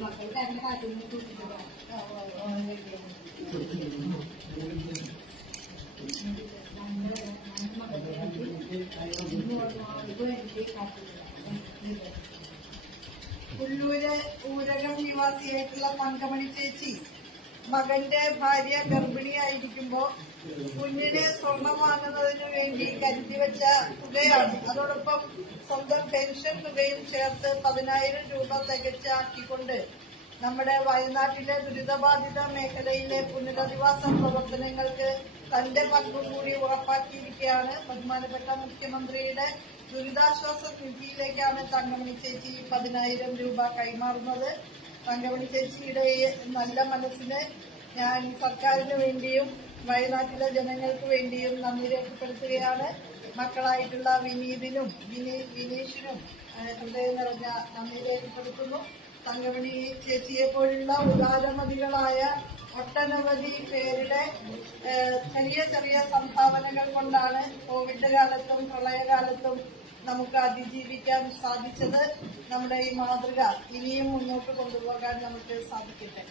മക്കൾക്ക് അതിന്റെ കാര്യം പുല്ലൂര് ഊരകം നിവാസിയായിട്ടുള്ള തങ്കമണി ചേച്ചി മകന്റെ ഭാര്യ ഗർഭിണിയായിരിക്കുമ്പോ കുഞ്ഞിന് സ്വർണം വാങ്ങുന്നതിന് വേണ്ടി കരുതിവെച്ച തുകയാണ്. അതോടൊപ്പം സ്വന്തം പെൻഷൻ തുകയും ചേർത്ത് 10,000 രൂപ തികച്ചാക്കിക്കൊണ്ട് നമ്മുടെ വയനാട്ടിലെ ദുരിതബാധിത മേഖലയിലെ പുനരധിവാസ പ്രവർത്തനങ്ങൾക്ക് തന്റെ പങ്കും കൂടി ഉറപ്പാക്കിയിരിക്കുകയാണ്. ബഹുമാനപ്പെട്ട മുഖ്യമന്ത്രിയുടെ ദുരിതാശ്വാസ നിധിയിലേക്കാണ് തങ്കമണി ചേച്ചി 10,000 രൂപ കൈമാറുന്നത്. തങ്കമണി ചേച്ചിയുടെ നല്ല മനസ്സിന് ഞാൻ സർക്കാരിന് വേണ്ടിയും വയനാട്ടിലെ ജനങ്ങൾക്ക് വേണ്ടിയും നന്ദി രേഖപ്പെടുത്തുകയാണ്. മക്കളായിട്ടുള്ള വിനീതിനും വിനീഷിനും ഹൃദയം നിറഞ്ഞ നന്ദി രേഖപ്പെടുത്തുന്നു. തങ്കമണി ചേച്ചിയെ പോലുള്ള ഉദാരമതികളായ ഒട്ടനവധി പേരുടെ ചെറിയ ചെറിയ സംഭാവനകൾ കൊണ്ടാണ് കോവിഡ് കാലത്തും പ്രളയകാലത്തും നമുക്ക് അതിജീവിക്കാൻ സാധിച്ചത്. നമ്മുടെ ഈ മാതൃക ഇനിയും മുന്നോട്ട് കൊണ്ടുപോകാൻ നമുക്ക് സാധിക്കട്ടെ.